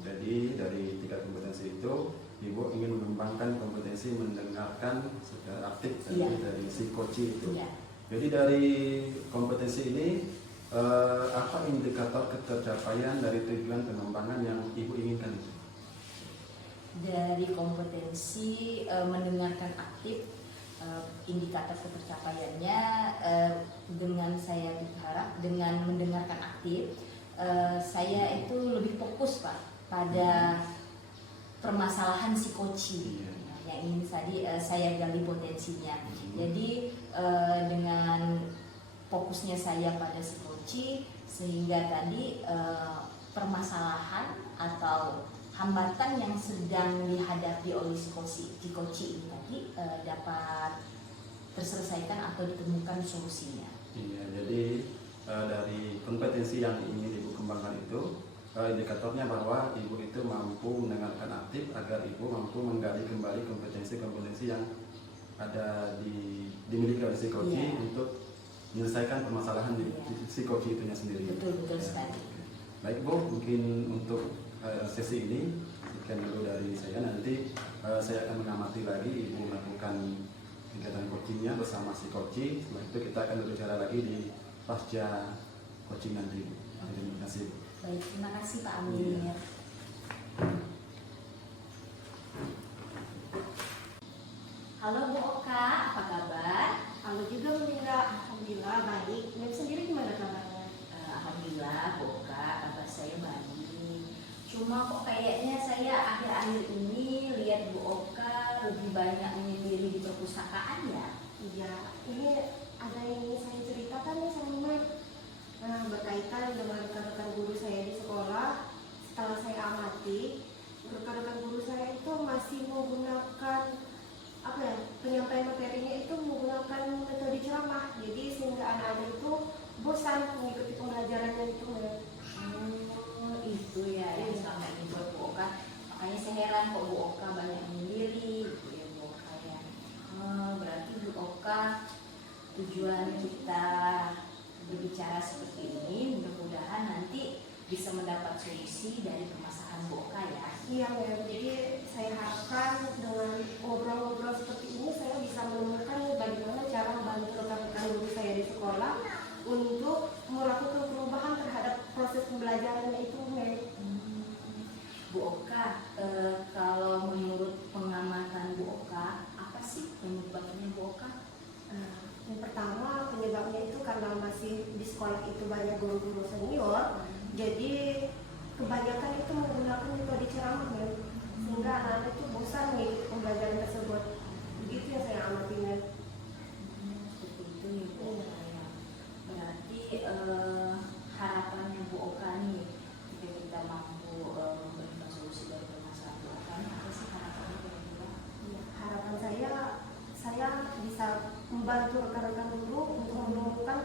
Jadi dari tiga kompetensi itu, Ibu ingin mengembangkan kompetensi mendengarkan secara aktif dari si coaching itu. Iya. Jadi dari kompetensi ini, apa indikator ketercapaian dari tujuan pengembangan yang Ibu inginkan? dari kompetensi mendengarkan aktif, indikator ketercapaiannya, dengan saya berharap dengan mendengarkan aktif saya itu lebih fokus Pak pada permasalahan si koci yang ingin tadi saya gali potensinya. Jadi dengan fokusnya saya pada si koci, sehingga tadi permasalahan atau hambatan yang sedang dihadapi oleh si koci ini tadi dapat terselesaikan atau ditemukan solusinya. Iya, jadi dari kompetensi yang ingin Ibu kembangkan itu, indikatornya bahwa Ibu itu mampu mendengarkan aktif agar Ibu mampu menggali kembali kompetensi-kompetensi yang ada dimiliki oleh si koci untuk menyelesaikan permasalahan di si koci itunya sendiri. Betul sekali. Baik Bu, mungkin untuk sesi ini sekian dulu dari saya. Nanti saya akan mengamati lagi Ibu melakukan kegiatan coachingnya bersama si koci. Setelah itu kita akan berbicara lagi di pasca coaching nanti. Terima kasih. Baik, terima kasih Pak Amir. Halo Bu Oka, apa kabar? Halo juga Bu Mira, alhamdulillah baik. Mem sendiri gimana kabarnya? Alhamdulillah Bu Oka, kabar saya baik. Cuma kok kayaknya saya akhir-akhir ini lihat Bu Oka lebih banyak menyendiri di perpustakaan ya? Iya, ini ada yang ingin saya ceritakan nih sama Mem. Nah, berkaitan dengan rekan-rekan guru saya di sekolah. Setelah saya amati, rekan-rekan guru saya itu masih menggunakan penyampaian materinya itu menggunakan metode ceramah. Jadi sehingga anak-anak itu bosan mengikuti pembelajarannya itu. Itu ya yang selama ini buat Bu Oka. Makanya saya heran kok Bu Oka banyak menyendiri gitu ya Bu Oka ya. Berarti Bu Oka, tujuan kita berbicara seperti ini mudah-mudahan nanti bisa mendapat solusi dari permasalahan Bu Oka ya. Iya Mem, jadi saya harapkan dengan ngobrol-ngobrol seperti ini saya bisa menemukan bagaimana cara membantu rekan-rekan guru saya di sekolah untuk melakukan perubahan terhadap proses pembelajarannya itu Mem. Bu Oka, kalau menurut pengamatan Bu Oka, apa sih penyebabnya Bu Oka? Yang pertama penyebabnya itu karena masih di sekolah itu banyak guru-guru senior, jadi kebanyakan itu menggunakan metode ceramah Mem. Sehingga anak-anak itu bosan mengikuti pembelajaran tersebut. Begitu yang saya amati Mem. Seperti itu ya Bu Oka ya. Berarti harapannya Bu Oka nih, jika kita mampu memberikan solusi dari permasalahan Bu Oka ini, apa sih harapannya kira-kira? Ya, harapan saya bisa membantu rekan-rekan guru untuk menemukan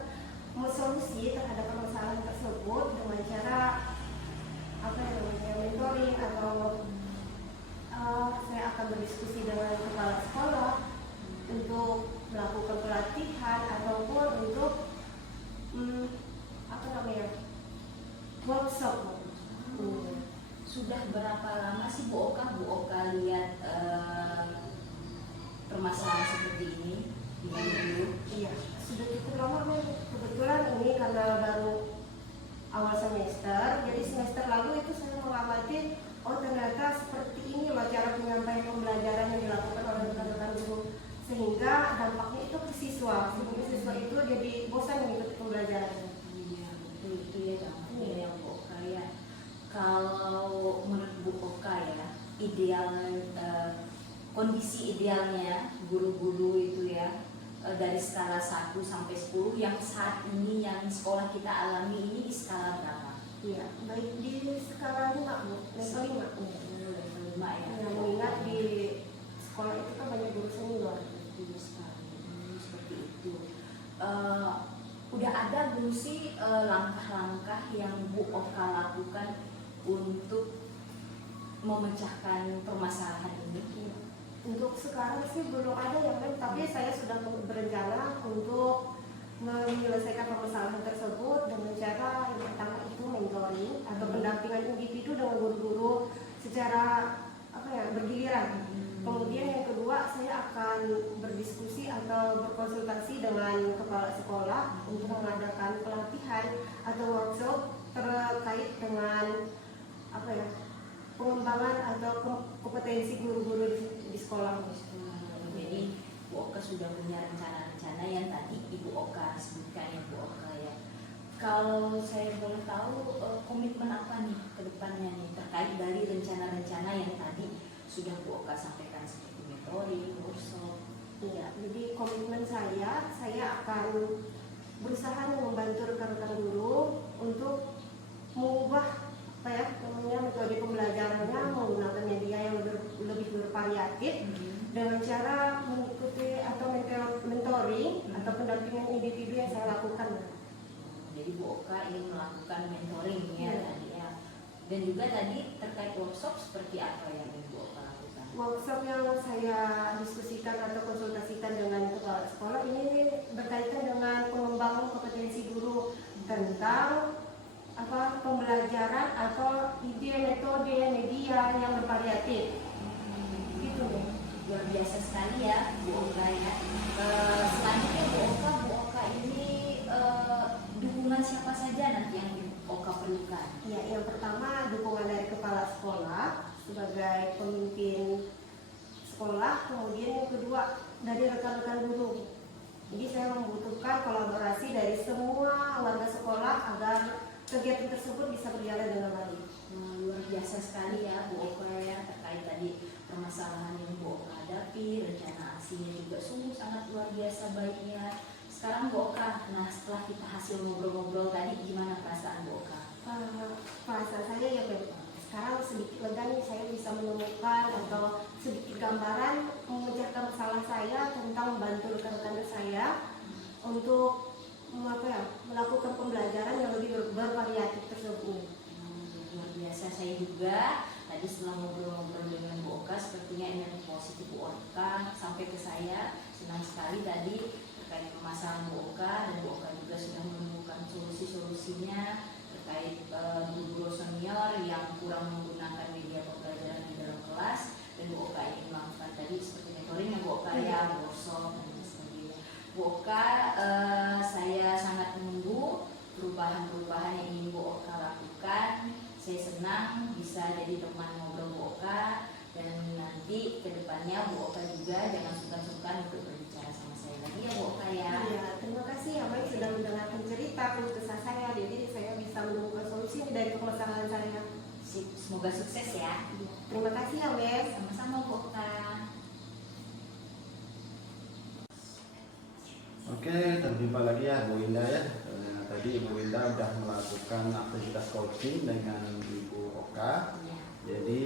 solusi terhadap permasalahan tersebut dengan cara mentoring atau saya akan berdiskusi dengan kepala sekolah untuk melakukan pelatihan ataupun untuk workshop. Sudah berapa lama sih Bu Oka lihat permasalahan seperti ini dulu? Iya, sudah cukup lama Mem. Kebetulan ini karena baru awal semester, jadi semester lalu itu saya mengamati, oh ternyata seperti ini loh cara penyampaian pembelajaran yang dilakukan oleh rekan-rekan guru, sehingga dampaknya itu ke siswa, sehingga siswa itu jadi bosan mengikuti pembelajaran. Iya, betul itu ya dampaknya yang Bu Oka ya. Kalau menurut Bu Oka ya, ideal kondisi idealnya guru-guru itu ya dari skala 1 sampai 10 yang saat ini yang sekolah kita alami ini di skala berapa? Iya, baik di skala 5 Bu, level 5. Level 5 ya. Yang mengingat di sekolah itu kan banyak guru senior. Betul sekali. Seperti itu. Udah ada belum sih langkah-langkah yang Bu Oka lakukan untuk memecahkan permasalahan ini? Untuk sekarang sih belum ada yang Mem, tapi saya sudah berencana untuk menyelesaikan permasalahan tersebut dengan cara yang pertama itu mentoring atau pendampingan individu dengan guru-guru secara bergiliran. Kemudian yang kedua saya akan berdiskusi atau berkonsultasi dengan kepala sekolah untuk mengadakan pelatihan atau workshop terkait dengan pengembangan atau kompetensi kompetensi guru-guru di sekolah. Jadi Bu Oka sudah punya rencana-rencana yang tadi Ibu Oka sebutkan ya Bu Oka ya. Kalau saya boleh tahu komitmen apa nih ke depannya nih terkait dari rencana-rencana yang tadi sudah Bu Oka sampaikan seperti mentoring, workshop. Ya, jadi komitmen saya akan berusaha membantu rekan-rekan guru untuk mengubah metode pembelajarannya menggunakan media yang lebih bervariatif dengan cara mengikuti atau mentoring atau pendampingan individu yang saya lakukan. Jadi Bu Oka ingin melakukan mentoring ya tadi ya. Dan juga tadi terkait workshop seperti apa yang ingin Bu Oka lakukan? Workshop yang saya diskusikan atau konsultasikan dengan kepala sekolah ini berkaitan dengan pengembangan kompetensi guru tentang pembelajaran atau ide metode media yang bervariatif. Gitu nih. Luar biasa sekali ya Bu Oka ya. Selanjutnya Bu Oka ini dukungan siapa saja nanti yang Bu Oka perlukan? Ya, yang pertama dukungan dari kepala sekolah sebagai pemimpin sekolah, kemudian yang kedua dari rekan-rekan guru. Jadi saya membutuhkan kolaborasi dari semua warga sekolah agar kegiatan tersebut bisa berjalan dengan baik. Luar biasa sekali ya Bu Oka ya terkait tadi permasalahan yang Bu Oka hadapi, rencana aksinya juga sungguh sangat luar biasa baiknya. Sekarang Bu Oka, nah setelah kita hasil ngobrol-ngobrol tadi gimana perasaan Bu Oka? Perasaan saya ya sekarang sedikit lega nih, saya bisa menemukan atau sedikit gambaran memecahkan masalah saya tentang membantu rekan-rekan saya untuk melakukan pembelajaran yang lebih bervariatif tersebut. Luar biasa, saya juga tadi setelah ngobrol-ngobrol dengan Bu Oka sepertinya energi positif Bu Oka sampai ke saya. Senang sekali tadi terkait permasalahan Bu Oka, dan Bu Oka juga sudah menemukan solusi-solusinya terkait guru senior yang kurang menggunakan media pembelajaran di dalam kelas, dan Bu Oka ingin melakukan tadi seperti mentoring yang Bu Oka ya, workshop dan sebagainya. Bu Oka, saya sangat menunggu perubahan-perubahan yang ingin Bu Oka lakukan. Saya senang bisa jadi teman ngobrol Bu Oka, dan nanti kedepannya Bu Oka juga jangan sungkan-sungkan untuk berbicara sama saya lagi ya Bu Oka ya. Ya, terima kasih ya Baik sudah mendengarkan cerita keluh kesah saya, jadi saya bisa menemukan solusi dari permasalahan saya. Semoga sukses ya. Terima kasih ya Wes. Sama-sama Bu Oka. Oke, terjumpa lagi ya Bu Winda ya. Tadi Ibu Winda sudah melakukan aktivitas coaching dengan Ibu Oka. Ya. Jadi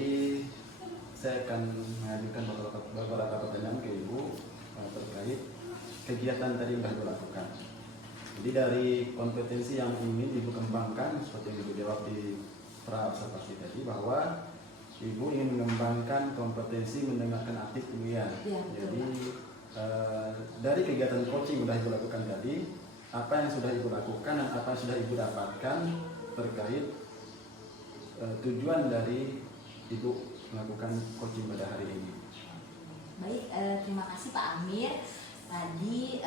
saya akan mengajukan beberapa pertanyaan ke Ibu terkait kegiatan tadi yang sudah dilakukan. Jadi dari kompetensi yang ingin Ibu kembangkan, seperti yang Ibu jawab di pra observasi tadi, bahwa Ibu ingin mengembangkan kompetensi mendengarkan aktif pemilihan. Ya, Jadi dari kegiatan coaching yang sudah Ibu lakukan tadi, apa yang sudah Ibu lakukan dan apa yang sudah Ibu dapatkan terkait tujuan dari Ibu melakukan coaching pada hari ini. Baik, terima kasih Pak Amir. Tadi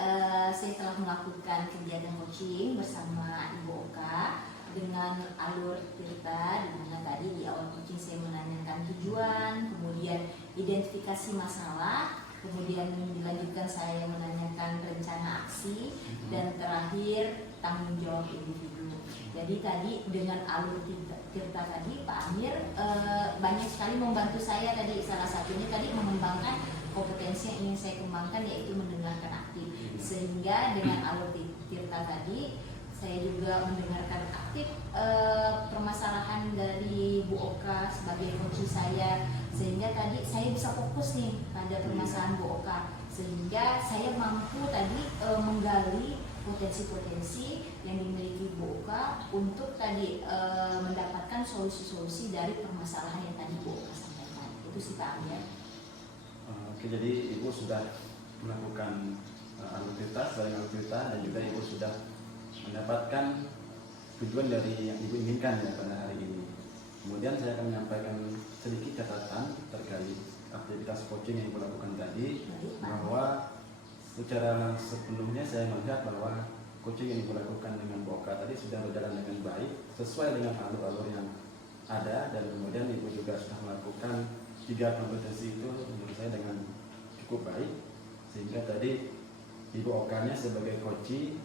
saya telah melakukan kegiatan coaching bersama Ibu Oka dengan alur cerita, di mana tadi di awal coaching saya menanyakan tujuan, kemudian identifikasi masalah, kemudian dilanjutkan saya menanyakan rencana aksi, dan terakhir tanggung jawab individu. Jadi tadi dengan alur cerita tadi Pak Amir banyak sekali membantu saya tadi, salah satunya tadi mengembangkan kompetensi yang ingin saya kembangkan, yaitu mendengarkan aktif. Sehingga dengan alur cerita tadi saya juga mendengarkan aktif permasalahan dari Bu Oka sebagai coach saya, sehingga tadi saya bisa fokus nih pada permasalahan Bu Oka, sehingga saya mampu tadi menggali potensi-potensi yang dimiliki Bu Oka untuk tadi mendapatkan solusi-solusi dari permasalahan yang tadi Bu Oka sampaikan. Itu sih Pak Amir. Oke, jadi Ibu sudah melakukan alur cerita dan juga Ibu sudah mendapatkan tujuan dari yang Ibu inginkan ya pada hari ini. Kemudian saya akan menyampaikan sedikit catatan terkait aktivitas coaching yang Ibu lakukan tadi, bahwa secara sebelumnya saya melihat bahwa coaching yang Ibu lakukan dengan Bu Oka tadi sudah berjalan dengan baik sesuai dengan alur-alur yang ada, dan kemudian Ibu juga sudah melakukan tiga kompetensi itu menurut saya dengan cukup baik, sehingga tadi Ibu Okanya sebagai coach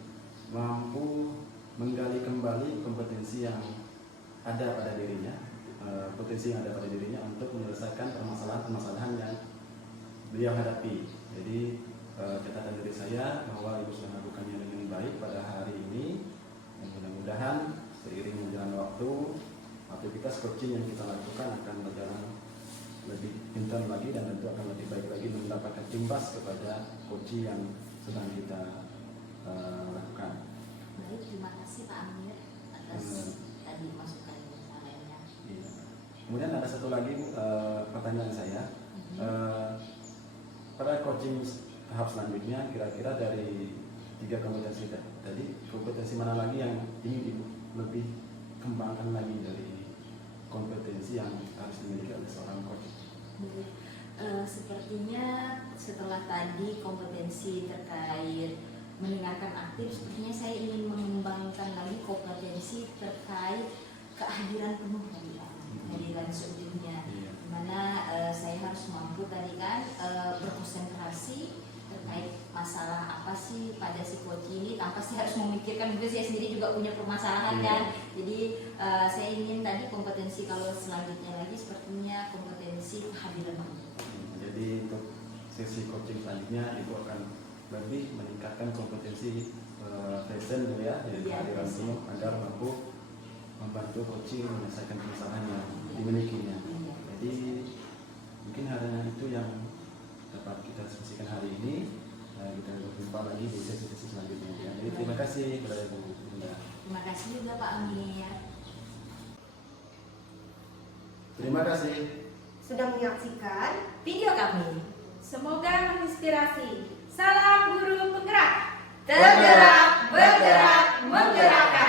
mampu menggali kembali kompetensi yang ada pada dirinya, potensi yang ada pada dirinya untuk menyelesaikan permasalahan-permasalahan yang beliau hadapi. Jadi catatan dari saya bahwa Ibu sudah melakukannya dengan baik pada hari ini, dan mudah-mudahan seiring berjalan waktu aktivitas coaching yang kita lakukan akan berjalan lebih intens lagi dan tentu akan lebih baik lagi dan mendapatkan imbas kepada coaching yang sedang kita lakukan. Baik, terima kasih Pak Amir atas tadi masukan lainnya. Iya. Kemudian ada satu lagi pertanyaan saya. Pada coaching tahap selanjutnya, kira-kira dari tiga kompetensi tadi, kompetensi mana lagi yang ingin Ibu lebih kembangkan lagi dari kompetensi yang harus dimiliki oleh seorang coach? Sepertinya setelah tadi kompetensi terkait mendengarkan aktif, sepertinya saya ingin mengembangkan lagi kompetensi terkait kehadiran penuh tadi, kehadiran seutuhnya, dimana saya harus mampu tadi kan berkonsentrasi terkait masalah apa sih pada si coach ini, tanpa saya harus memikirkan juga saya sendiri juga punya permasalahan kan. Jadi saya ingin tadi kompetensi kalau selanjutnya lagi sepertinya kompetensi kehadiran penuh. Jadi untuk sesi coaching selanjutnya Ibu akan lebih meningkatkan kompetensi present ya, jadi kehadiran penuh agar mampu membantu coaching menyelesaikan permasalahan yang dimilikinya. Jadi mungkin hanya itu yang dapat kita diskusikan hari ini. Kita berjumpa lagi di sesi-sesi selanjutnya. Jadi terima kasih kepada Ibu Linda. Terima kasih juga Pak Amir. Terima kasih sudah menyaksikan Video kami Semoga menginspirasi. Salam guru penggerak. tergerak, bergerak, menggerakkan.